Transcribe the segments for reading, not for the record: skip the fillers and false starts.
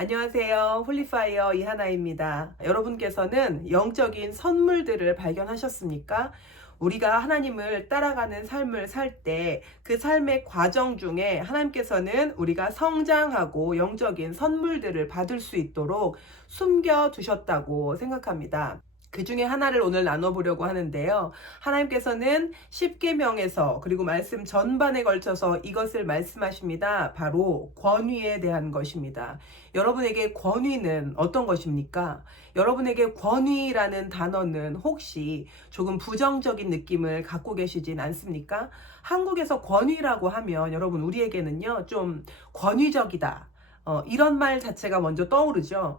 안녕하세요. 홀리파이어 이하나입니다. 여러분께서는 영적인 선물들을 발견하셨습니까? 우리가 하나님을 따라가는 삶을 살 때 그 삶의 과정 중에 하나님께서는 우리가 성장하고 영적인 선물들을 받을 수 있도록 숨겨 두셨다고 생각합니다. 그 중에 하나를 오늘 나눠보려고 하는데요. 하나님께서는 십계명에서 그리고 말씀 전반에 걸쳐서 이것을 말씀하십니다. 바로 권위에 대한 것입니다. 여러분에게 권위는 어떤 것입니까? 여러분에게 권위라는 단어는 혹시 조금 부정적인 느낌을 갖고 계시진 않습니까? 한국에서 권위라고 하면 여러분 우리에게는요 좀 권위적이다. 이런 말 자체가 먼저 떠오르죠.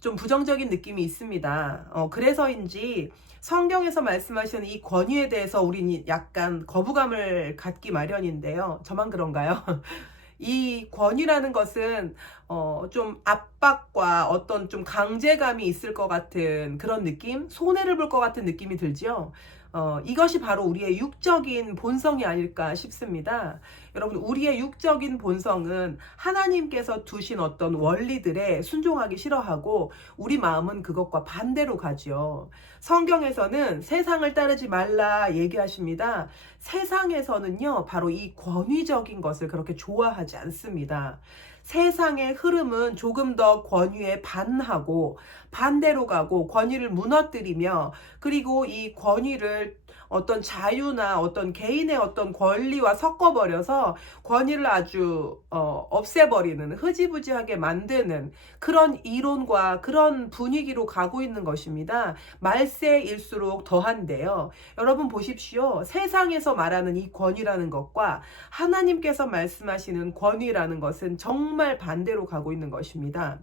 좀 부정적인 느낌이 있습니다. 그래서인지 성경에서 말씀하시는 이 권위에 대해서 우리는 약간 거부감을 갖기 마련인데요. 저만 그런가요? 이 권위라는 것은 좀 압박과 어떤 좀 강제감이 있을 것 같은 그런 느낌? 손해를 볼 것 같은 느낌이 들죠. 이것이 바로 우리의 육적인 본성이 아닐까 싶습니다. 여러분, 우리의 육적인 본성은 하나님께서 두신 어떤 원리들에 순종하기 싫어하고 우리 마음은 그것과 반대로 가죠. 성경에서는 세상을 따르지 말라 얘기하십니다. 세상에서는요, 바로 이 권위적인 것을 그렇게 좋아하지 않습니다. 세상의 흐름은 조금 더 권위에 반하고 반대로 가고 권위를 무너뜨리며 그리고 이 권위를 어떤 자유나 어떤 개인의 어떤 권리와 섞어버려서 권위를 아주 없애버리는 흐지부지하게 만드는 그런 이론과 그런 분위기로 가고 있는 것입니다. 말세일수록 더한데요. 여러분 보십시오. 세상에서 말하는 이 권위라는 것과 하나님께서 말씀하시는 권위라는 것은 정말 반대로 가고 있는 것입니다.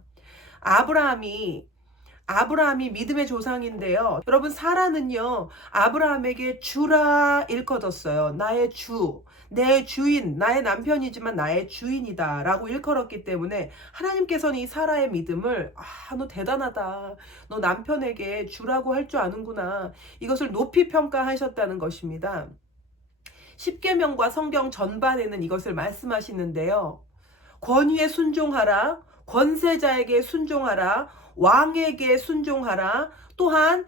아브라함이 믿음의 조상인데요. 여러분 사라는요. 아브라함에게 주라 일컬었어요. 나의 주, 내 주인, 나의 남편이지만 나의 주인이다 라고 일컬었기 때문에 하나님께서는 이 사라의 믿음을 너 대단하다. 너 남편에게 주라고 할 줄 아는구나. 이것을 높이 평가하셨다는 것입니다. 십계명과 성경 전반에는 이것을 말씀하시는데요. 권위에 순종하라. 권세자에게 순종하라. 왕에게 순종하라. 또한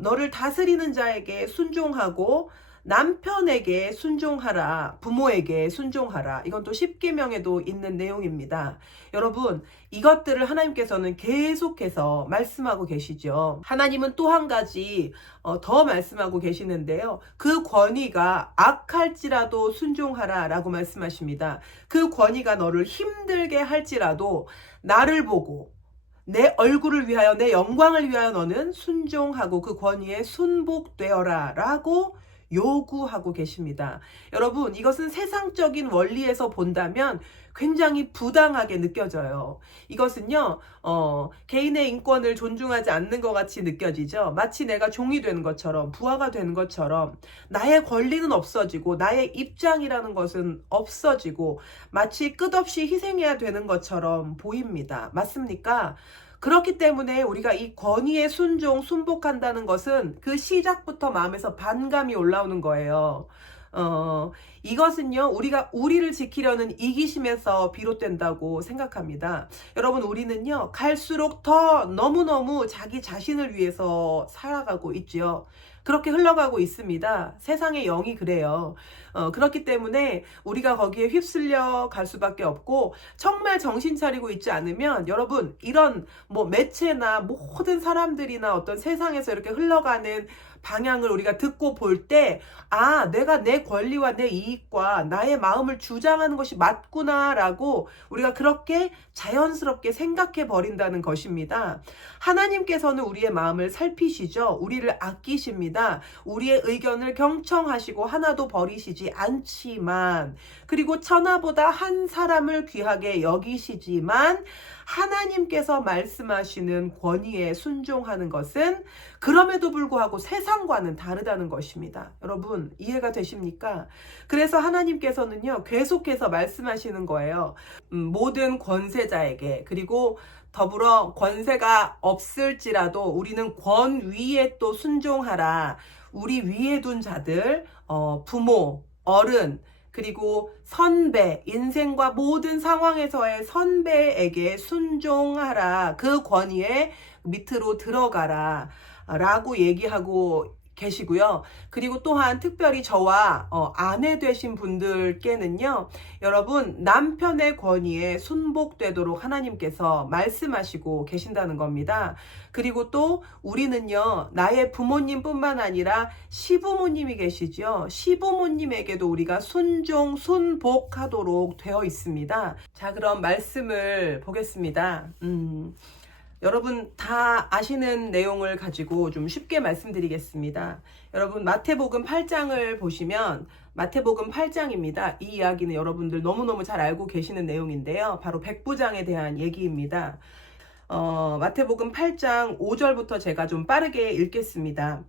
너를 다스리는 자에게 순종하고 남편에게 순종하라. 부모에게 순종하라. 이건 또 십계명에도 있는 내용입니다. 여러분, 이것들을 하나님께서는 계속해서 말씀하고 계시죠. 하나님은 또 한 가지 더 말씀하고 계시는데요. 그 권위가 악할지라도 순종하라 라고 말씀하십니다. 그 권위가 너를 힘들게 할지라도 나를 보고 내 얼굴을 위하여 내 영광을 위하여 너는 순종하고 그 권위에 순복되어라 라고 요구하고 계십니다. 여러분, 이것은 세상적인 원리에서 본다면 굉장히 부당하게 느껴져요. 이것은요, 개인의 인권을 존중하지 않는 것 같이 느껴지죠. 마치 내가 종이 되는 것처럼, 부하가 되는 것처럼, 나의 권리는 없어지고, 나의 입장이라는 것은 없어지고, 마치 끝없이 희생해야 되는 것처럼 보입니다. 맞습니까? 그렇기 때문에 우리가 이 권위에 순복한다는 것은 그 시작부터 마음에서 반감이 올라오는 거예요. 이것은요, 우리가 우리를 지키려는 이기심에서 비롯된다고 생각합니다. 여러분, 우리는요, 갈수록 더 너무너무 자기 자신을 위해서 살아가고 있죠. 그렇게 흘러가고 있습니다. 세상의 영이 그래요. 그렇기 때문에 우리가 거기에 휩쓸려 갈 수밖에 없고 정말 정신 차리고 있지 않으면 여러분 이런 뭐 매체나 모든 사람들이나 어떤 세상에서 이렇게 흘러가는 방향을 우리가 듣고 볼 때 내가 내 권리와 내 이익과 나의 마음을 주장하는 것이 맞구나라고 우리가 그렇게 자연스럽게 생각해 버린다는 것입니다. 하나님께서는 우리의 마음을 살피시죠. 우리를 아끼십니다. 우리의 의견을 경청하시고 하나도 버리시지 않지만 그리고 천하보다 한 사람을 귀하게 여기시지만 하나님께서 말씀하시는 권위에 순종하는 것은 그럼에도 불구하고 세상과는 다르다는 것입니다. 여러분 이해가 되십니까? 그래서 하나님께서는요 계속해서 말씀하시는 거예요. 모든 권세자에게 그리고 더불어 권세가 없을지라도 우리는 권위에 또 순종하라. 우리 위에 둔 자들, 부모, 어른, 그리고 선배, 인생과 모든 상황에서의 선배에게 순종하라. 그 권위에 밑으로 들어가라. 라고 얘기하고 계시고요. 그리고 또한 특별히 저와 아내 되신 분들께는요, 여러분 남편의 권위에 순복되도록 하나님께서 말씀하시고 계신다는 겁니다. 그리고 또 우리는요, 나의 부모님뿐만 아니라 시부모님이 계시죠. 시부모님에게도 우리가 순종, 순복하도록 되어 있습니다. 자, 그럼 말씀을 보겠습니다. 여러분 다 아시는 내용을 가지고 좀 쉽게 말씀드리겠습니다. 여러분 마태복음 8장을 보시면 마태복음 8장입니다. 이 이야기는 여러분들 너무너무 잘 알고 계시는 내용인데요. 바로 백부장에 대한 얘기입니다. 마태복음 8장 5절부터 제가 좀 빠르게 읽겠습니다.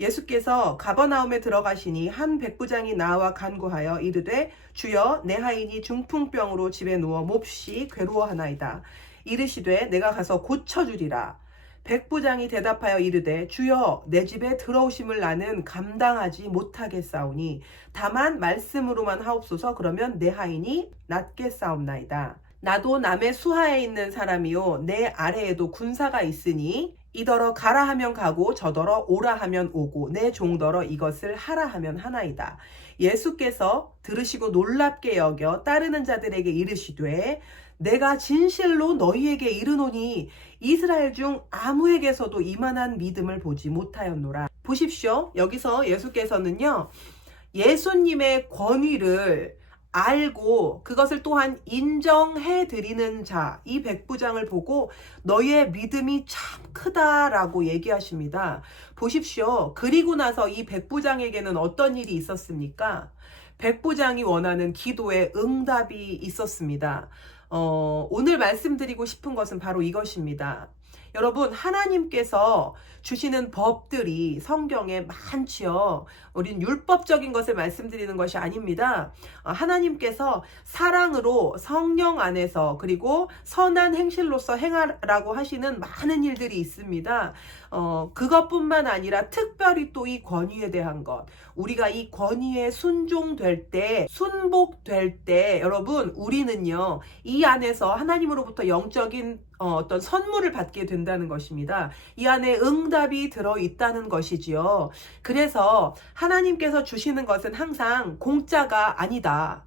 예수께서 가버나움에 들어가시니 한 백부장이 나와 간구하여 이르되 주여 내 하인이 중풍병으로 집에 누워 몹시 괴로워하나이다. 이르시되 내가 가서 고쳐주리라. 백부장이 대답하여 이르되 주여 내 집에 들어오심을 나는 감당하지 못하겠사오니 다만 말씀으로만 하옵소서. 그러면 내 하인이 낫겠사옵나이다. 나도 남의 수하에 있는 사람이요 내 아래에도 군사가 있으니 이더러 가라 하면 가고 저더러 오라 하면 오고 내 종더러 이것을 하라 하면 하나이다. 예수께서 들으시고 놀랍게 여겨 따르는 자들에게 이르시되 내가 진실로 너희에게 이르노니 이스라엘 중 아무에게서도 이만한 믿음을 보지 못하였노라. 보십시오. 여기서 예수께서는요, 예수님의 권위를 알고 그것을 또한 인정해 드리는 자, 이 백부장을 보고 너희의 믿음이 참 크다라고 얘기하십니다. 보십시오. 그리고 나서 이 백부장에게는 어떤 일이 있었습니까? 백부장이 원하는 기도의 응답이 있었습니다. 오늘 말씀드리고 싶은 것은 바로 이것입니다. 여러분, 하나님께서 주시는 법들이 성경에 많지요. 우린 율법적인 것을 말씀드리는 것이 아닙니다. 하나님께서 사랑으로 성령 안에서 그리고 선한 행실로서 행하라고 하시는 많은 일들이 있습니다. 그것뿐만 아니라 특별히 또 이 권위에 대한 것, 우리가 이 권위에 순종될 때, 순복될 때 여러분 우리는요 이 안에서 하나님으로부터 영적인 어떤 선물을 받게 된다는 것입니다. 이 안에 응답이 들어있다는 것이지요. 그래서 하나님께서 주시는 것은 항상 공짜가 아니다.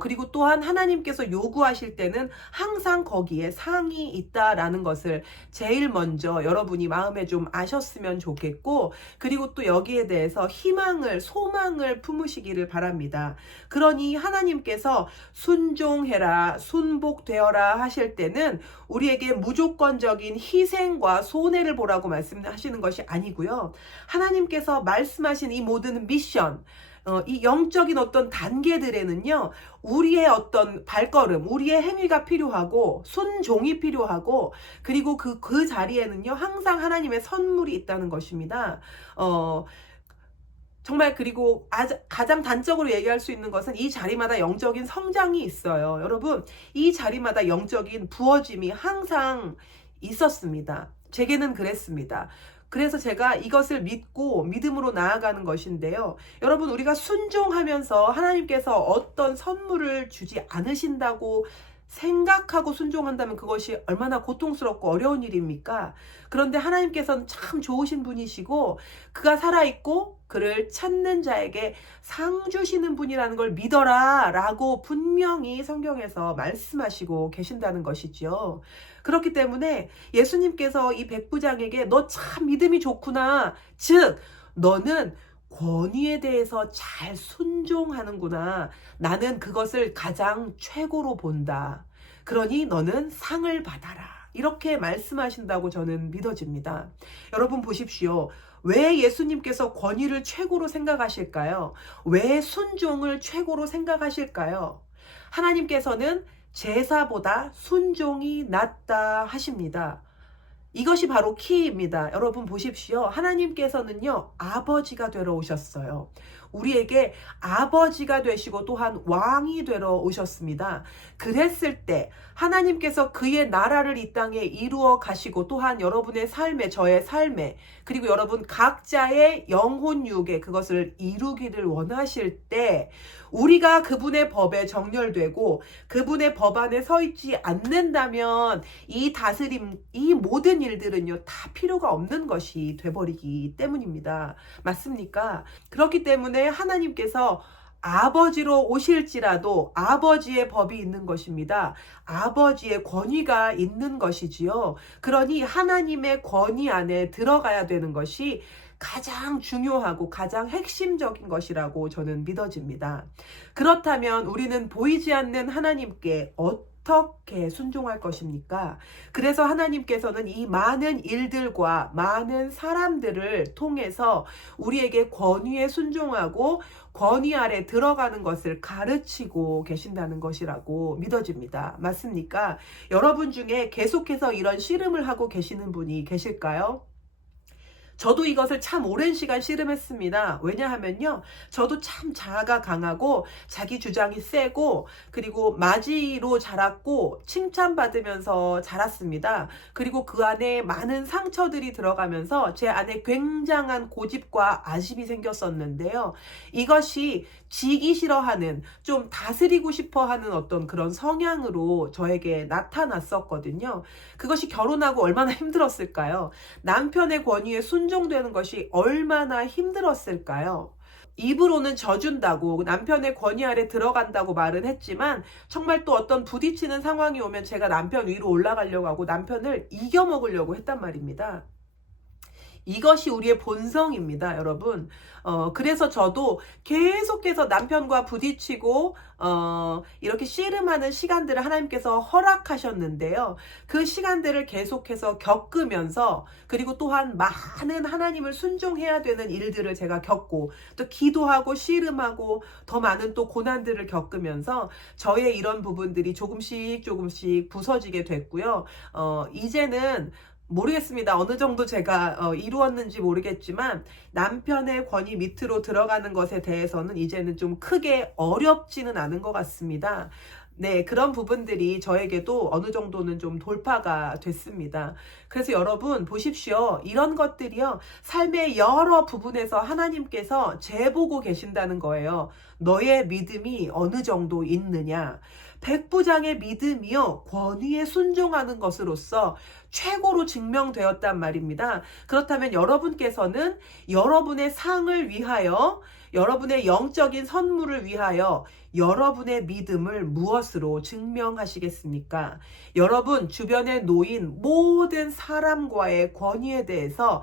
그리고 또한 하나님께서 요구하실 때는 항상 거기에 상이 있다라는 것을 제일 먼저 여러분이 마음에 좀 아셨으면 좋겠고, 그리고 또 여기에 대해서 희망을, 소망을 품으시기를 바랍니다. 그러니 하나님께서 순종해라, 순복되어라 하실 때는 우리에게 무조건적인 희생과 손해를 보라고 말씀하시는 것이 아니고요. 하나님께서 말씀하신 이 모든 미션, 이 영적인 어떤 단계들에는요, 우리의 어떤 발걸음, 우리의 행위가 필요하고, 순종이 필요하고, 그리고 그 자리에는요, 항상 하나님의 선물이 있다는 것입니다. 정말 그리고 가장 단적으로 얘기할 수 있는 것은 이 자리마다 영적인 성장이 있어요. 여러분, 이 자리마다 영적인 부어짐이 항상 있었습니다. 제게는 그랬습니다. 그래서 제가 이것을 믿고 믿음으로 나아가는 것인데요. 여러분, 우리가 순종하면서 하나님께서 어떤 선물을 주지 않으신다고 생각하고 순종한다면 그것이 얼마나 고통스럽고 어려운 일입니까? 그런데 하나님께서는 참 좋으신 분이시고 그가 살아있고 그를 찾는 자에게 상 주시는 분이라는 걸 믿어라 라고 분명히 성경에서 말씀하시고 계신다는 것이죠. 그렇기 때문에 예수님께서 이 백부장에게 너 참 믿음이 좋구나, 즉 너는 권위에 대해서 잘 순종하는구나, 나는 그것을 가장 최고로 본다, 그러니 너는 상을 받아라, 이렇게 말씀하신다고 저는 믿어집니다. 여러분 보십시오. 왜 예수님께서 권위를 최고로 생각하실까요? 왜 순종을 최고로 생각하실까요? 하나님께서는 제사보다 순종이 낫다 하십니다. 이것이 바로 키입니다. 여러분 보십시오. 하나님께서는요, 아버지가 되러 오셨어요. 우리에게 아버지가 되시고 또한 왕이 되러 오셨습니다. 그랬을 때 하나님께서 그의 나라를 이 땅에 이루어 가시고 또한 여러분의 삶에, 저의 삶에, 그리고 여러분 각자의 영혼 유혹에 그것을 이루기를 원하실 때 우리가 그분의 법에 정렬되고 그분의 법 안에 서 있지 않는다면 이 다스림, 이 모든 일들은요 다 필요가 없는 것이 돼버리기 때문입니다. 맞습니까? 그렇기 때문에 하나님께서 아버지로 오실지라도 아버지의 법이 있는 것입니다. 아버지의 권위가 있는 것이지요. 그러니 하나님의 권위 안에 들어가야 되는 것이 가장 중요하고 가장 핵심적인 것이라고 저는 믿어집니다. 그렇다면 우리는 보이지 않는 하나님께 어떻게 순종할 것입니까? 그래서 하나님께서는 이 많은 일들과 많은 사람들을 통해서 우리에게 권위에 순종하고 권위 아래 들어가는 것을 가르치고 계신다는 것이라고 믿어집니다. 맞습니까? 여러분 중에 계속해서 이런 씨름을 하고 계시는 분이 계실까요? 저도 이것을 참 오랜 시간 씨름했습니다. 왜냐하면요, 저도 참 자아가 강하고 자기 주장이 세고 그리고 마지로 자랐고 칭찬받으면서 자랐습니다. 그리고 그 안에 많은 상처들이 들어가면서 제 안에 굉장한 고집과 아심이 생겼었는데요. 이것이 지기 싫어하는, 좀 다스리고 싶어하는 어떤 그런 성향으로 저에게 나타났었거든요. 그것이 결혼하고 얼마나 힘들었을까요? 남편의 권위에 순종되는 것이 얼마나 힘들었을까요? 입으로는 져준다고 남편의 권위 아래 들어간다고 말은 했지만 정말 또 어떤 부딪히는 상황이 오면 제가 남편 위로 올라가려고 하고 남편을 이겨먹으려고 했단 말입니다. 이것이 우리의 본성입니다, 여러분. 그래서 저도 계속해서 남편과 부딪히고 이렇게 씨름하는 시간들을 하나님께서 허락하셨는데요. 그 시간들을 계속해서 겪으면서 그리고 또한 많은 하나님을 순종해야 되는 일들을 제가 겪고 또 기도하고 씨름하고 더 많은 또 고난들을 겪으면서 저의 이런 부분들이 조금씩 부서지게 됐고요. 이제는 모르겠습니다. 어느 정도 제가 이루었는지 모르겠지만 남편의 권위 밑으로 들어가는 것에 대해서는 이제는 좀 크게 어렵지는 않은 것 같습니다. 네, 그런 부분들이 저에게도 어느 정도는 좀 돌파가 됐습니다. 그래서 여러분 보십시오. 이런 것들이요, 삶의 여러 부분에서 하나님께서 재보고 계신다는 거예요. 너의 믿음이 어느 정도 있느냐. 백부장의 믿음이요, 권위에 순종하는 것으로서 최고로 증명되었단 말입니다. 그렇다면 여러분께서는 여러분의 상을 위하여, 여러분의 영적인 선물을 위하여 여러분의 믿음을 무엇으로 증명하시겠습니까? 여러분 주변에 놓인 모든 사람과의 권위에 대해서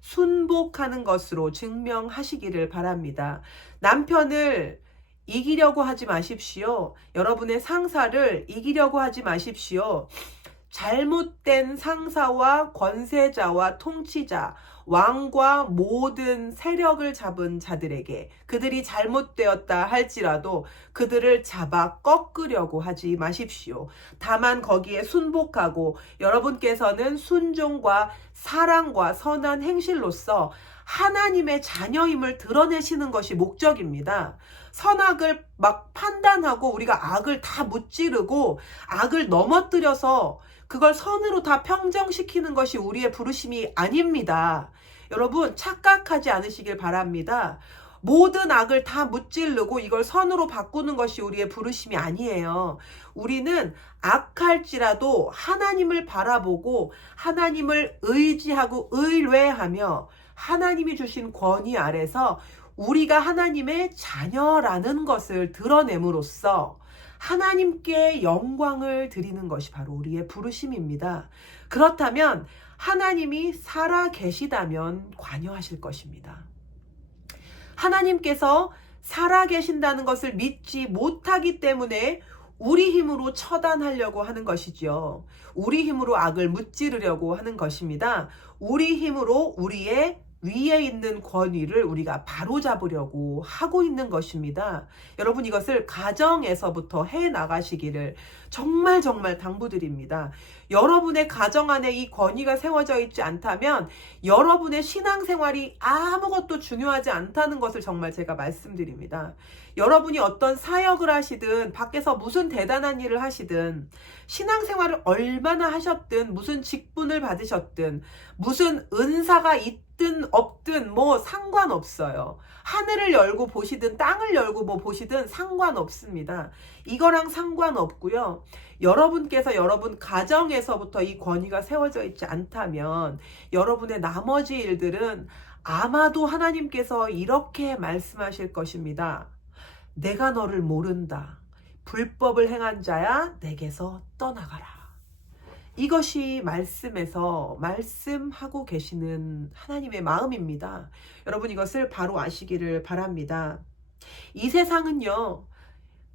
순복하는 것으로 증명하시기를 바랍니다. 남편을 이기려고 하지 마십시오. 여러분의 상사를 이기려고 하지 마십시오. 잘못된 상사와 권세자와 통치자, 왕과 모든 세력을 잡은 자들에게 그들이 잘못되었다 할지라도 그들을 잡아 꺾으려고 하지 마십시오. 다만 거기에 순복하고 여러분께서는 순종과 사랑과 선한 행실로서 하나님의 자녀임을 드러내시는 것이 목적입니다. 선악을 막 판단하고 우리가 악을 다 무찌르고 악을 넘어뜨려서 그걸 선으로 다 평정시키는 것이 우리의 부르심이 아닙니다. 여러분 착각하지 않으시길 바랍니다. 모든 악을 다 무찌르고 이걸 선으로 바꾸는 것이 우리의 부르심이 아니에요. 우리는 악할지라도 하나님을 바라보고 하나님을 의지하고 의뢰하며 하나님이 주신 권위 아래서 우리가 하나님의 자녀라는 것을 드러냄으로써 하나님께 영광을 드리는 것이 바로 우리의 부르심입니다. 그렇다면 하나님이 살아 계시다면 관여하실 것입니다. 하나님께서 살아 계신다는 것을 믿지 못하기 때문에 우리 힘으로 처단하려고 하는 것이죠. 우리 힘으로 악을 무찌르려고 하는 것입니다. 우리 힘으로 우리의 위에 있는 권위를 우리가 바로잡으려고 하고 있는 것입니다. 여러분 이것을 가정에서부터 해 나가시기를 정말 정말 당부드립니다. 여러분의 가정 안에 이 권위가 세워져 있지 않다면 여러분의 신앙생활이 아무것도 중요하지 않다는 것을 정말 제가 말씀드립니다. 여러분이 어떤 사역을 하시든 밖에서 무슨 대단한 일을 하시든 신앙생활을 얼마나 하셨든 무슨 직분을 받으셨든 무슨 은사가 있든 없든 뭐 상관없어요. 하늘을 열고 보시든 땅을 열고 뭐 보시든 상관없습니다. 이거랑 상관없고요. 여러분께서 여러분 가정에서부터 이 권위가 세워져 있지 않다면 여러분의 나머지 일들은 아마도 하나님께서 이렇게 말씀하실 것입니다. 내가 너를 모른다. 불법을 행한 자야 내게서 떠나가라. 이것이 말씀에서 말씀하고 계시는 하나님의 마음입니다. 여러분 이것을 바로 아시기를 바랍니다. 이 세상은요.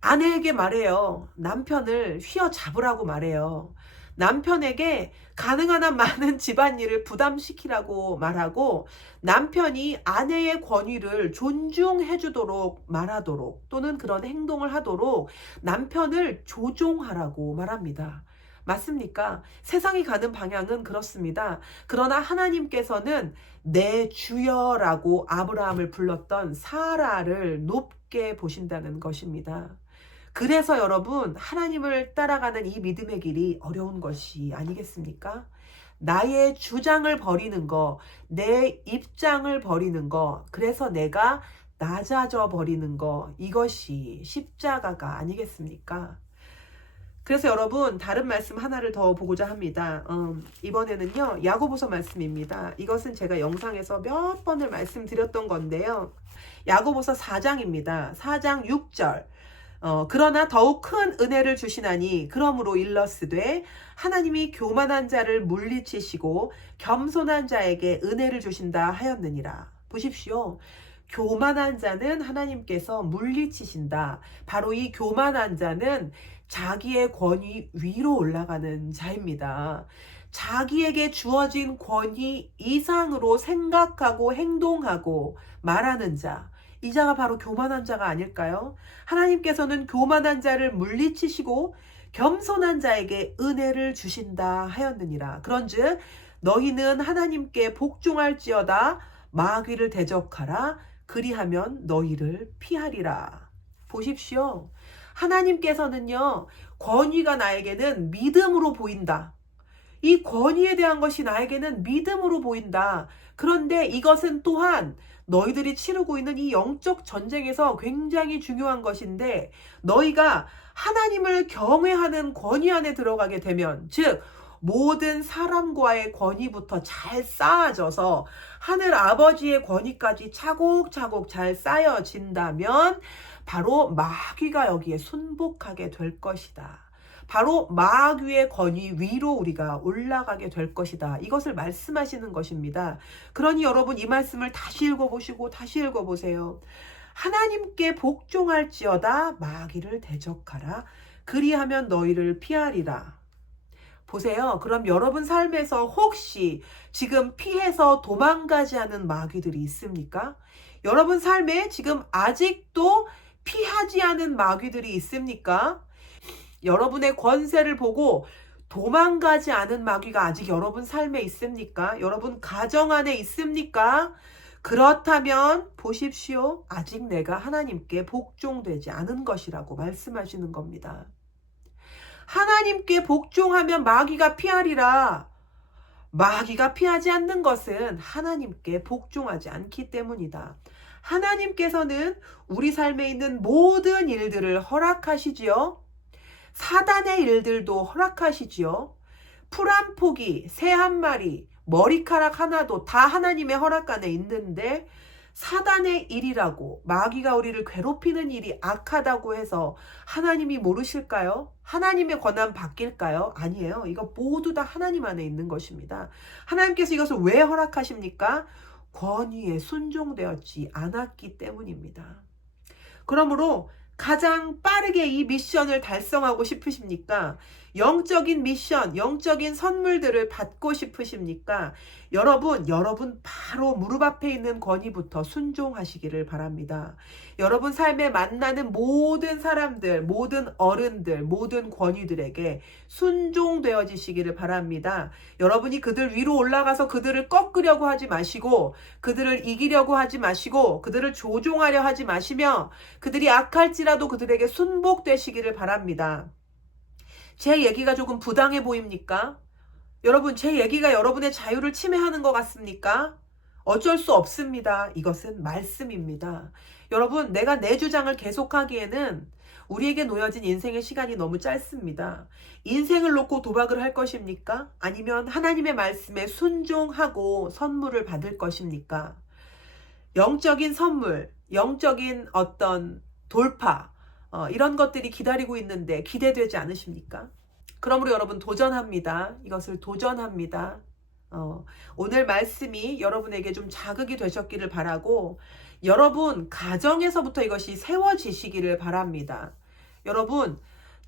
아내에게 말해요. 남편을 휘어잡으라고 말해요. 남편에게 가능한 한 많은 집안일을 부담시키라고 말하고 남편이 아내의 권위를 존중해 주도록 말하도록 또는 그런 행동을 하도록 남편을 조종하라고 말합니다. 맞습니까? 세상이 가는 방향은 그렇습니다. 그러나 하나님께서는 내 주여라고 아브라함을 불렀던 사라를 높게 보신다는 것입니다. 그래서 여러분 하나님을 따라가는 이 믿음의 길이 어려운 것이 아니겠습니까? 나의 주장을 버리는 거, 내 입장을 버리는 거, 그래서 내가 낮아져 버리는 거, 이것이 십자가가 아니겠습니까? 그래서 여러분 다른 말씀 하나를 더 보고자 합니다. 이번에는요 야고보서 말씀입니다. 이것은 제가 영상에서 몇 번을 말씀드렸던 건데요. 야고보서 4장입니다. 4장 6절. 그러나 더욱 큰 은혜를 주시나니 그러므로 일러스되 하나님이 교만한 자를 물리치시고 겸손한 자에게 은혜를 주신다 하였느니라. 보십시오. 교만한 자는 하나님께서 물리치신다. 바로 이 교만한 자는 자기의 권위 위로 올라가는 자입니다. 자기에게 주어진 권위 이상으로 생각하고 행동하고 말하는 자. 이 자가 바로 교만한 자가 아닐까요? 하나님께서는 교만한 자를 물리치시고 겸손한 자에게 은혜를 주신다 하였느니라. 그런즉 너희는 하나님께 복종할지어다 마귀를 대적하라 그리하면 너희를 피하리라. 보십시오. 하나님께서는요 권위가 나에게는 믿음으로 보인다. 이 권위에 대한 것이 나에게는 믿음으로 보인다. 그런데 이것은 또한 너희들이 치르고 있는 이 영적 전쟁에서 굉장히 중요한 것인데 너희가 하나님을 경외하는 권위 안에 들어가게 되면 즉 모든 사람과의 권위부터 잘 쌓아져서 하늘 아버지의 권위까지 차곡차곡 잘 쌓여진다면 바로 마귀가 여기에 순복하게 될 것이다. 바로 마귀의 권위 위로 우리가 올라가게 될 것이다. 이것을 말씀하시는 것입니다. 그러니 여러분 이 말씀을 다시 읽어보시고 다시 읽어보세요. 하나님께 복종할지어다 마귀를 대적하라. 그리하면 너희를 피하리라. 보세요. 그럼 여러분 삶에서 혹시 지금 피해서 도망가지 않은 마귀들이 있습니까? 여러분 삶에 지금 아직도 피하지 않은 마귀들이 있습니까? 여러분의 권세를 보고 도망가지 않은 마귀가 아직 여러분 삶에 있습니까? 여러분 가정 안에 있습니까? 그렇다면 보십시오. 아직 내가 하나님께 복종되지 않은 것이라고 말씀하시는 겁니다. 하나님께 복종하면 마귀가 피하리라. 마귀가 피하지 않는 것은 하나님께 복종하지 않기 때문이다. 하나님께서는 우리 삶에 있는 모든 일들을 허락하시지요. 사단의 일들도 허락하시지요. 풀 한 포기, 새 한 마리, 머리카락 하나도 다 하나님의 허락 안에 있는데 사단의 일이라고 마귀가 우리를 괴롭히는 일이 악하다고 해서 하나님이 모르실까요? 하나님의 권한 바뀔까요? 아니에요. 이거 모두 다 하나님 안에 있는 것입니다. 하나님께서 이것을 왜 허락하십니까? 권위에 순종되었지 않았기 때문입니다. 그러므로 가장 빠르게 이 미션을 달성하고 싶으십니까? 영적인 미션, 영적인 선물들을 받고 싶으십니까? 여러분 바로 무릎 앞에 있는 권위부터 순종하시기를 바랍니다. 여러분 삶에 만나는 모든 사람들, 모든 어른들, 모든 권위들에게 순종되어지시기를 바랍니다. 여러분이 그들 위로 올라가서 그들을 꺾으려고 하지 마시고, 그들을 이기려고 하지 마시고, 그들을 조종하려 하지 마시며, 그들이 악할지라도 그들에게 순복되시기를 바랍니다. 제 얘기가 조금 부당해 보입니까? 여러분, 제 얘기가 여러분의 자유를 침해하는 것 같습니까? 어쩔 수 없습니다. 이것은 말씀입니다. 여러분, 내가 내 주장을 계속하기에는 우리에게 놓여진 인생의 시간이 너무 짧습니다. 인생을 놓고 도박을 할 것입니까? 아니면 하나님의 말씀에 순종하고 선물을 받을 것입니까? 영적인 선물, 영적인 어떤 돌파, 이런 것들이 기다리고 있는데 기대되지 않으십니까? 그러므로 여러분 도전합니다. 이것을 도전합니다. 오늘 말씀이 여러분에게 좀 자극이 되셨기를 바라고, 여러분 가정에서부터 이것이 세워지시기를 바랍니다. 여러분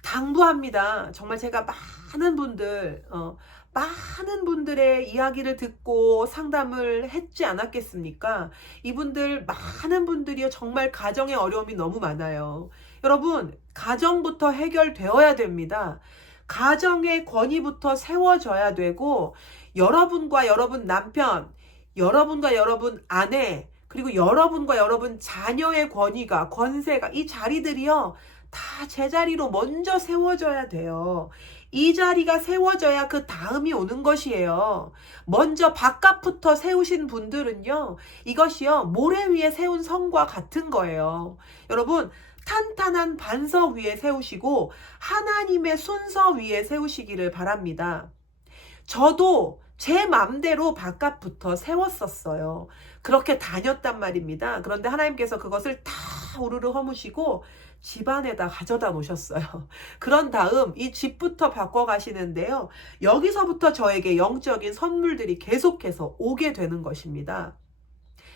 당부합니다. 정말 제가 많은 분들의 이야기를 듣고 상담을 했지 않았겠습니까? 이분들 많은 분들이 정말 가정의 어려움이 너무 많아요. 여러분 가정부터 해결되어야 됩니다. 가정의 권위부터 세워져야 되고, 여러분과 여러분 남편, 여러분과 여러분 아내, 그리고 여러분과 여러분 자녀의 권위가, 권세가, 이 자리들이요 다 제자리로 먼저 세워져야 돼요. 이 자리가 세워져야 그 다음이 오는 것이에요. 먼저 바깥부터 세우신 분들은요, 이것이요 모래 위에 세운 성과 같은 거예요. 여러분 탄탄한 반석 위에 세우시고 하나님의 순서 위에 세우시기를 바랍니다. 저도 제 맘대로 바깥부터 세웠었어요. 그렇게 다녔단 말입니다. 그런데 하나님께서 그것을 다 우르르 허무시고 집안에다 가져다 놓으셨어요. 그런 다음 이 집부터 바꿔 가시는데요, 여기서부터 저에게 영적인 선물들이 계속해서 오게 되는 것입니다.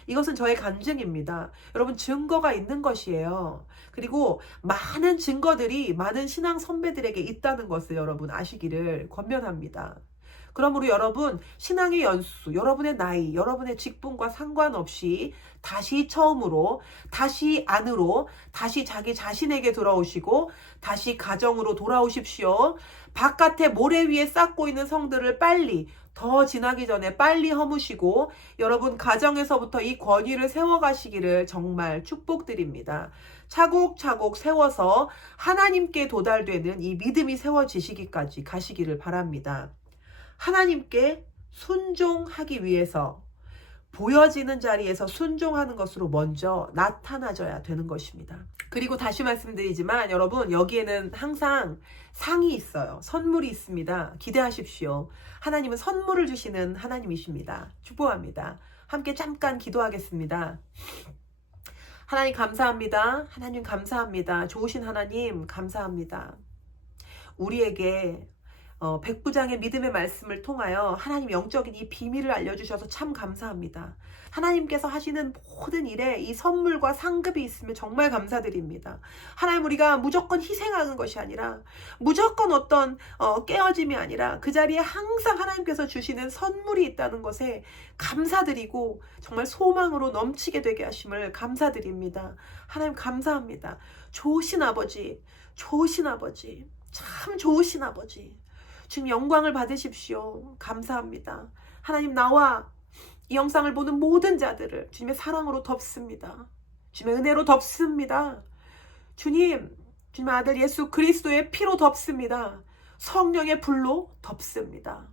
이것은 저의 간증입니다. 여러분 증거가 있는 것이에요. 그리고 많은 증거들이 많은 신앙 선배들에게 있다는 것을 여러분 아시기를 권면합니다. 그러므로 여러분 신앙의 연수, 여러분의 나이, 여러분의 직분과 상관없이 다시 처음으로, 다시 안으로, 다시 자기 자신에게 돌아오시고 다시 가정으로 돌아오십시오. 바깥에 모래 위에 쌓고 있는 성들을 빨리, 더 지나기 전에 빨리 허무시고 여러분 가정에서부터 이 권위를 세워가시기를 정말 축복드립니다. 차곡차곡 세워서 하나님께 도달되는 이 믿음이 세워지시기까지 가시기를 바랍니다. 하나님께 순종하기 위해서 보여지는 자리에서 순종하는 것으로 먼저 나타나져야 되는 것입니다. 그리고 다시 말씀드리지만 여러분 여기에는 항상 상이 있어요. 선물이 있습니다. 기대하십시오. 하나님은 선물을 주시는 하나님이십니다. 축복합니다. 함께 잠깐 기도하겠습니다. 하나님 감사합니다. 하나님 감사합니다. 좋으신 하나님 감사합니다. 우리에게 백부장의 믿음의 말씀을 통하여 하나님 영적인 이 비밀을 알려주셔서 참 감사합니다. 하나님께서 하시는 모든 일에 이 선물과 상급이 있으면 정말 감사드립니다. 하나님 우리가 무조건 희생하는 것이 아니라, 무조건 어떤 깨어짐이 아니라 그 자리에 항상 하나님께서 주시는 선물이 있다는 것에 감사드리고 정말 소망으로 넘치게 되게 하심을 감사드립니다. 하나님 감사합니다. 좋으신 아버지, 좋으신 아버지, 참 좋으신 아버지, 주님 영광을 받으십시오. 감사합니다. 하나님 나와 이 영상을 보는 모든 자들을 주님의 사랑으로 덮습니다. 주님의 은혜로 덮습니다. 주님의 아들 예수 그리스도의 피로 덮습니다. 성령의 불로 덮습니다.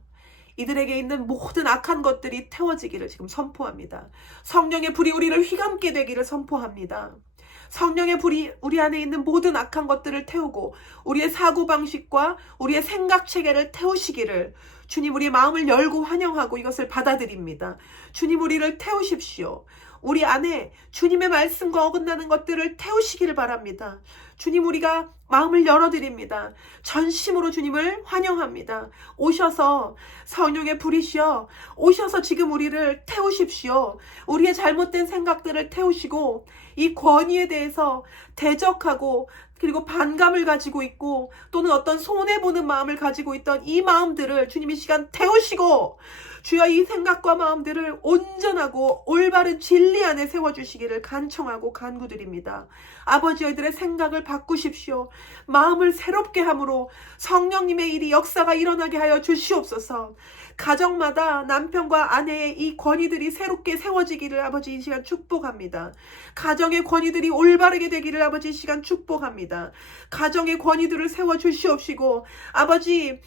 이들에게 있는 모든 악한 것들이 태워지기를 지금 선포합니다. 성령의 불이 우리를 휘감게 되기를 선포합니다. 성령의 불이 우리 안에 있는 모든 악한 것들을 태우고 우리의 사고방식과 우리의 생각체계를 태우시기를 주님 우리의 마음을 열고 환영하고 이것을 받아들입니다. 주님 우리를 태우십시오. 우리 안에 주님의 말씀과 어긋나는 것들을 태우시기를 바랍니다. 주님 우리가 마음을 열어드립니다. 전심으로 주님을 환영합니다. 오셔서 성령의 불이시여 오셔서 지금 우리를 태우십시오. 우리의 잘못된 생각들을 태우시고 이 권위에 대해서 대적하고 그리고 반감을 가지고 있고 또는 어떤 손해보는 마음을 가지고 있던 이 마음들을 주님 이 시간 태우시고 주여 이 생각과 마음들을 온전하고 올바른 진리 안에 세워주시기를 간청하고 간구드립니다. 아버지, 저희들의 생각을 바꾸십시오. 마음을 새롭게 함으로 성령님의 일이 역사가 일어나게 하여 주시옵소서. 가정마다 남편과 아내의 이 권위들이 새롭게 세워지기를 아버지 이 시간 축복합니다. 가정의 권위들이 올바르게 되기를 아버지 이 시간 축복합니다. 가정의 권위들을 세워주시옵시고 아버지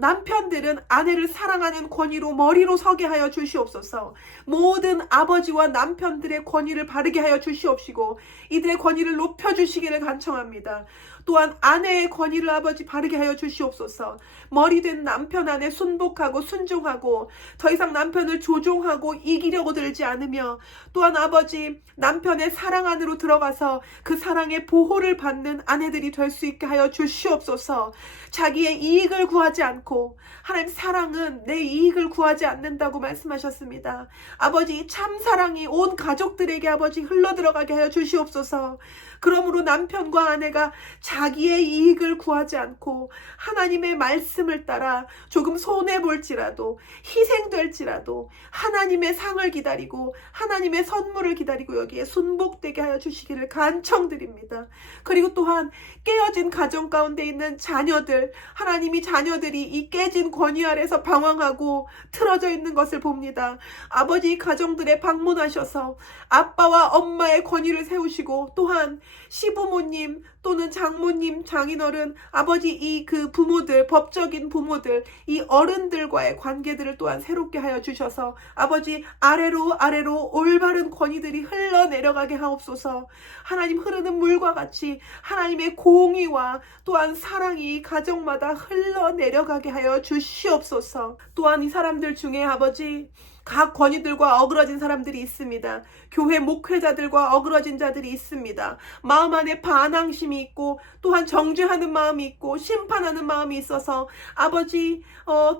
남편들은 아내를 사랑하는 권위로 머리로 서게 하여 주시옵소서. 모든 아버지와 남편들의 권위를 바르게 하여 주시옵시고 이들의 권위를 높여주시기를 간청합니다. 또한 아내의 권위를 아버지 바르게 하여 주시옵소서. 머리된 남편 안에 순복하고 순종하고 더 이상 남편을 조종하고 이기려고 들지 않으며 또한 아버지 남편의 사랑 안으로 들어가서 그 사랑의 보호를 받는 아내들이 될 수 있게 하여 주시옵소서. 자기의 이익을 구하지 않고 하나님 사랑은 내 이익을 구하지 않는다고 말씀하셨습니다. 아버지 참 사랑이 온 가족들에게 아버지 흘러들어가게 하여 주시옵소서. 그러므로 남편과 아내가 자기의 이익을 구하지 않고 하나님의 말씀을 따라 조금 손해볼지라도 희생될지라도 하나님의 상을 기다리고 하나님의 선물을 기다리고 여기에 순복되게 하여 주시기를 간청드립니다. 그리고 또한 깨어진 가정 가운데 있는 자녀들, 하나님이 자녀들이 이 깨진 권위 아래서 방황하고 틀어져 있는 것을 봅니다. 아버지 가정들에 방문하셔서 아빠와 엄마의 권위를 세우시고 또한 시부모님 또는 장모님, 장인어른, 아버지 이 그 부모들, 법적인 부모들, 이 어른들과의 관계들을 또한 새롭게 하여 주셔서 아버지 아래로 올바른 권위들이 흘러내려가게 하옵소서. 하나님 흐르는 물과 같이 하나님의 공의와 또한 사랑이 가정마다 흘러내려가게 하여 주시옵소서. 또한 이 사람들 중에 아버지 각 권위들과 어그러진 사람들이 있습니다. 교회 목회자들과 어그러진 자들이 있습니다. 마음 안에 반항심이 있고 또한 정죄하는 마음이 있고 심판하는 마음이 있어서 아버지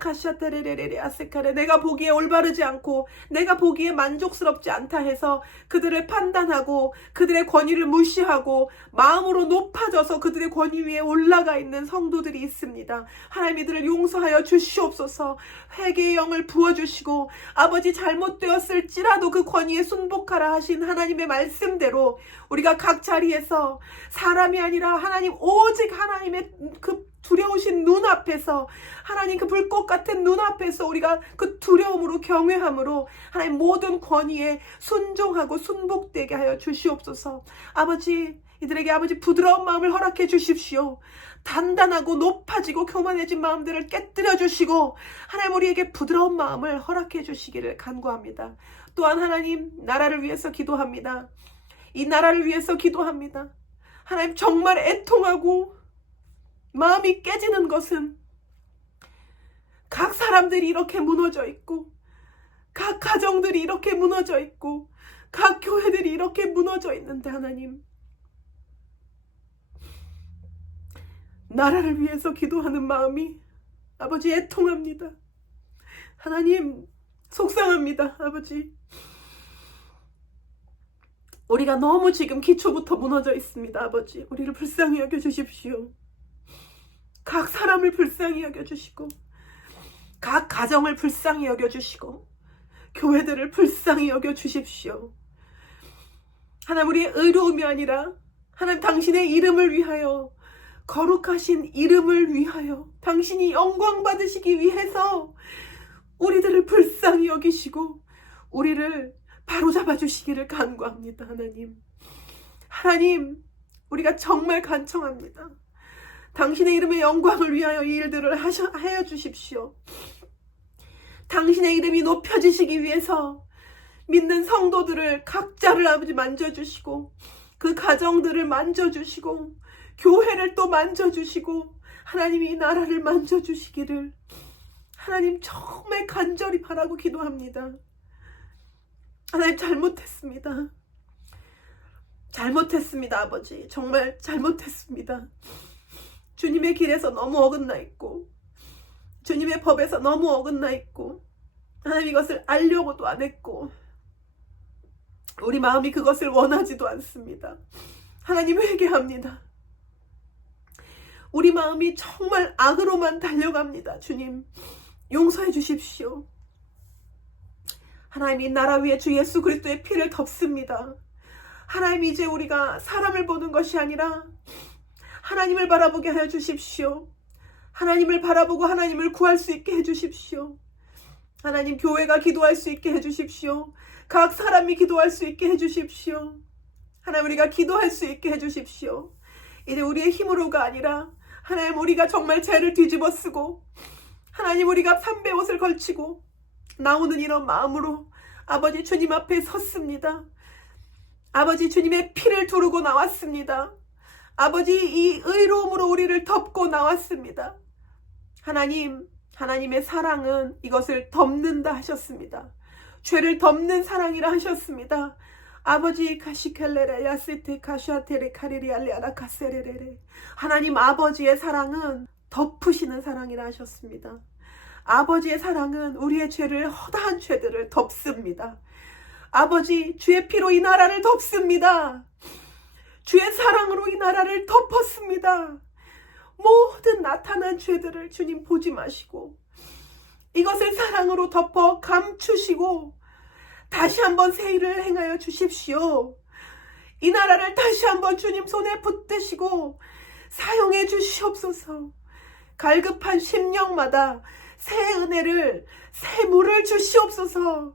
카샤테레레레 아세카레 내가 보기에 올바르지 않고 내가 보기에 만족스럽지 않다 해서 그들을 판단하고 그들의 권위를 무시하고 마음으로 높아져서 그들의 권위 위에 올라가 있는 성도들이 있습니다. 하나님 이들을 용서하여 주시옵소서. 회개의 영을 부어주시고 아버지 잘못되었을지라도 그 권위에 순복하라 하신 하나님의 말씀대로 우리가 각 자리에서 사람이 아니라 하나님 오직 하나님의 그 두려우신 눈앞에서 하나님 그 불꽃 같은 눈앞에서 우리가 그 두려움으로 경외함으로 하나님 모든 권위에 순종하고 순복되게 하여 주시옵소서. 아버지 이들에게 아버지 부드러운 마음을 허락해 주십시오. 단단하고 높아지고 교만해진 마음들을 깨뜨려 주시고 하나님 우리에게 부드러운 마음을 허락해 주시기를 간구합니다. 또한 하나님 나라를 위해서 기도합니다. 이 나라를 위해서 기도합니다. 하나님 정말 애통하고 마음이 깨지는 것은 각 사람들이 이렇게 무너져 있고 각 가정들이 이렇게 무너져 있고 각 교회들이 이렇게 무너져 있는데 하나님 나라를 위해서 기도하는 마음이 아버지 애통합니다. 하나님 속상합니다. 아버지 우리가 너무 지금 기초부터 무너져 있습니다. 아버지 우리를 불쌍히 여겨주십시오. 각 사람을 불쌍히 여겨주시고 각 가정을 불쌍히 여겨주시고 교회들을 불쌍히 여겨주십시오. 하나님 우리의 의로움이 아니라 하나님 당신의 이름을 위하여 거룩하신 이름을 위하여 당신이 영광 받으시기 위해서 우리들을 불쌍히 여기시고 우리를 바로잡아 주시기를 간구합니다. 하나님 우리가 정말 간청합니다. 당신의 이름의 영광을 위하여 이 일들을 하여 주십시오. 당신의 이름이 높여지시기 위해서 믿는 성도들을 각자를 아버지 만져주시고 그 가정들을 만져주시고 교회를 또 만져주시고 하나님이 이 나라를 만져주시기를 하나님 정말 간절히 바라고 기도합니다. 하나님 잘못했습니다. 아버지 정말 잘못했습니다. 주님의 길에서 너무 어긋나 있고 주님의 법에서 너무 어긋나 있고 하나님 이것을 알려고도 안 했고 우리 마음이 그것을 원하지도 않습니다. 하나님 회개합니다. 우리 마음이 정말 악으로만 달려갑니다. 주님, 용서해 주십시오. 하나님, 이 나라 위에 주 예수 그리스도의 피를 덮습니다. 하나님, 이제 우리가 사람을 보는 것이 아니라 하나님을 바라보게 하여 주십시오. 하나님을 바라보고 하나님을 구할 수 있게 해주십시오. 하나님, 교회가 기도할 수 있게 해주십시오. 각 사람이 기도할 수 있게 해주십시오. 하나님, 우리가 기도할 수 있게 해주십시오. 이제 우리의 힘으로가 아니라 하나님, 우리가 정말 죄를 뒤집어 쓰고 하나님, 우리가 삼배옷을 걸치고 나오는 이런 마음으로 아버지 주님 앞에 섰습니다. 아버지 주님의 피를 두르고 나왔습니다. 아버지, 이 의로움으로 우리를 덮고 나왔습니다. 하나님, 하나님의 사랑은 이것을 덮는다 하셨습니다. 죄를 덮는 사랑이라 하셨습니다. 아버지, 카시켈레레 야세테 카샤테레 카리리 알레아라 카세레레레. 하나님 아버지의 사랑은 덮으시는 사랑이라 하셨습니다. 아버지의 사랑은 우리의 죄를, 허다한 죄들을 덮습니다. 아버지, 주의 피로 이 나라를 덮습니다. 주의 사랑으로 이 나라를 덮었습니다. 모든 나타난 죄들을 주님 보지 마시고 이것을 사랑으로 덮어 감추시고 다시 한번 새 일을 행하여 주십시오. 이 나라를 다시 한번 주님 손에 붙드시고 사용해 주시옵소서. 갈급한 심령마다 새 은혜를, 새 물을 주시옵소서.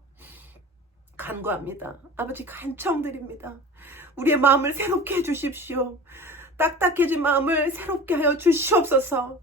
간구합니다. 아버지, 간청드립니다. 우리의 마음을 새롭게 해주십시오. 딱딱해진 마음을 새롭게 하여 주시옵소서.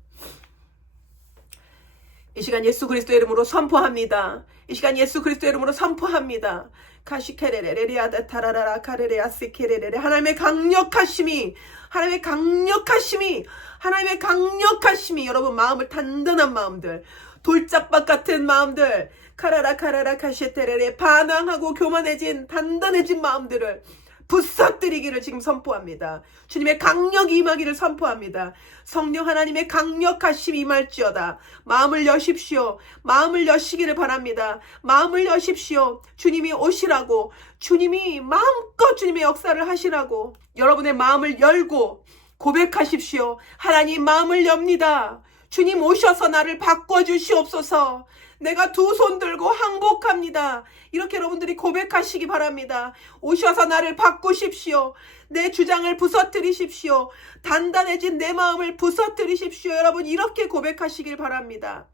이 시간 예수 그리스도의 이름으로 선포합니다. 이 시간 예수 그리스도의 이름으로 선포합니다. 카시케레레레리아다 타라라라 카레레아스케레레레. 하나님의 강력하심이, 하나님의 강력하심이, 하나님의 강력하심이 여러분 마음을, 단단한 마음들, 돌짝박 같은 마음들, 카라라 카라라 카시테레레, 반항하고 교만해진 단단해진 마음들을 부서뜨리기를 지금 선포합니다. 주님의 강력이 임하기를 선포합니다. 성령 하나님의 강력하심이 임할지어다. 마음을 여십시오. 마음을 여시기를 바랍니다. 마음을 여십시오. 주님이 오시라고, 주님이 마음껏 주님의 역사를 하시라고 여러분의 마음을 열고 고백하십시오. 하나님, 마음을 엽니다. 주님 오셔서 나를 바꿔주시옵소서. 내가 두 손 들고 항복합니다. 이렇게 여러분들이 고백하시기 바랍니다. 오셔서 나를 바꾸십시오. 내 주장을 부서뜨리십시오. 단단해진 내 마음을 부서뜨리십시오. 여러분, 이렇게 고백하시길 바랍니다.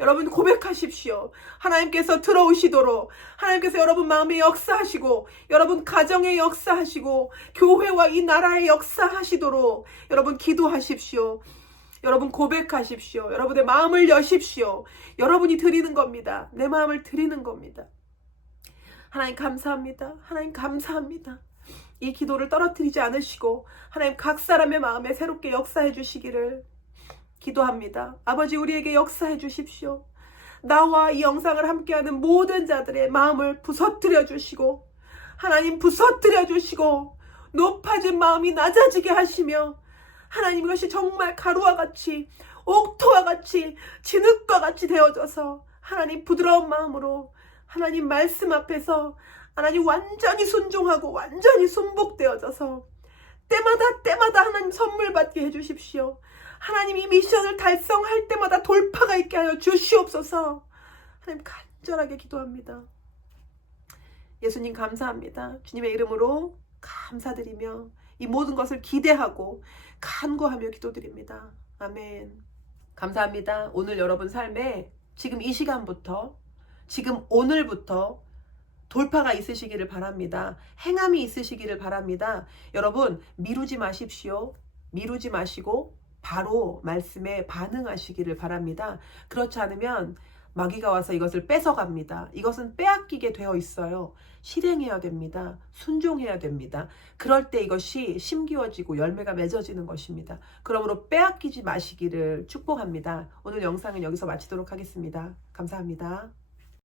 여러분, 고백하십시오. 하나님께서 들어오시도록, 하나님께서 여러분 마음에 역사하시고, 여러분 가정에 역사하시고, 교회와 이 나라에 역사하시도록 여러분 기도하십시오. 여러분 고백하십시오. 여러분의 마음을 여십시오. 여러분이 드리는 겁니다. 내 마음을 드리는 겁니다. 하나님 감사합니다. 하나님 감사합니다. 이 기도를 떨어뜨리지 않으시고 하나님 각 사람의 마음에 새롭게 역사해 주시기를 기도합니다. 아버지, 우리에게 역사해 주십시오. 나와 이 영상을 함께하는 모든 자들의 마음을 부서뜨려 주시고, 하나님 부서뜨려 주시고, 높아진 마음이 낮아지게 하시며, 하나님, 이것이 정말 가루와 같이, 옥토와 같이, 진흙과 같이 되어져서 하나님 부드러운 마음으로 하나님 말씀 앞에서 하나님 완전히 순종하고 완전히 순복되어져서 때마다 하나님 선물 받게 해주십시오. 하나님, 이 미션을 달성할 때마다 돌파가 있게 하여 주시옵소서. 하나님 간절하게 기도합니다. 예수님 감사합니다. 주님의 이름으로 감사드리며 이 모든 것을 기대하고 간구하며 기도드립니다. 아멘. 감사합니다. 오늘 여러분 삶에 지금 이 시간부터, 지금 오늘부터 돌파가 있으시기를 바랍니다. 행함이 있으시기를 바랍니다. 여러분, 미루지 마십시오. 미루지 마시고 바로 말씀에 반응하시기를 바랍니다. 그렇지 않으면 마귀가 와서 이것을 뺏어갑니다. 이것은 빼앗기게 되어 있어요. 실행해야 됩니다. 순종해야 됩니다. 그럴 때 이것이 심기워지고 열매가 맺어지는 것입니다. 그러므로 빼앗기지 마시기를 축복합니다. 오늘 영상은 여기서 마치도록 하겠습니다. 감사합니다.